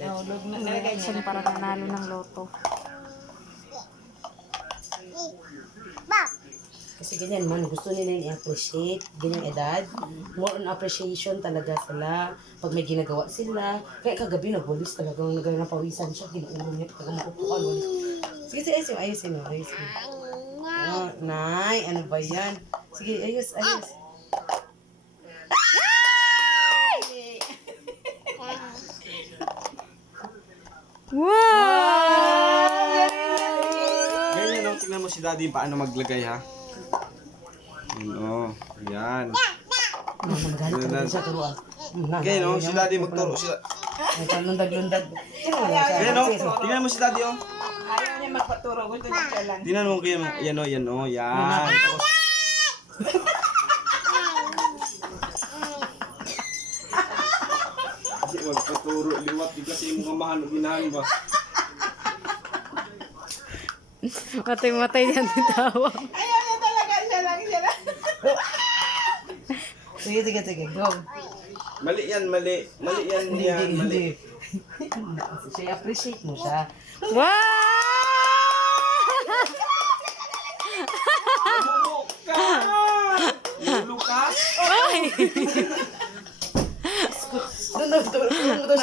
Nahulog na. Nalagay niya. Para nanalo ng loto. Kasi ganyan man, gusto nila yung i-appreciate, ganyang edad. More on appreciation talaga sila. Pag may ginagawa sila. Kaya kagabi nagwalis talagang naganapawisan siya. Ginuulo niya, pagka makukuhan. Sige, sige, ayusin mo, ayusin mo. Oh, Nay, ano ba yan? Sige, ayos. Wow! Ganyan o, tingnan mo si daddy paano maglagay ha. Ano, yan. Magalit talaga siya, turuan. Ganyan o, si daddy magturo siya. Ay, lundag-lundag. Ganyan o, tingnan mo si daddy o. Ayaw niya magpaturo. Gusto niya siya lang. Tingnan mo kayo, yan o, yan. Kasi magpaturo, liwat, di kasi yung mga mahal ba? Matay-matay yan titawa. Ayaw niya talaga. Siya lang. Sige, go. Mali yan, mali. Mali yan, yan, mali. Siya, appreciate mo siya. Wow! Luka! Ay! Doon,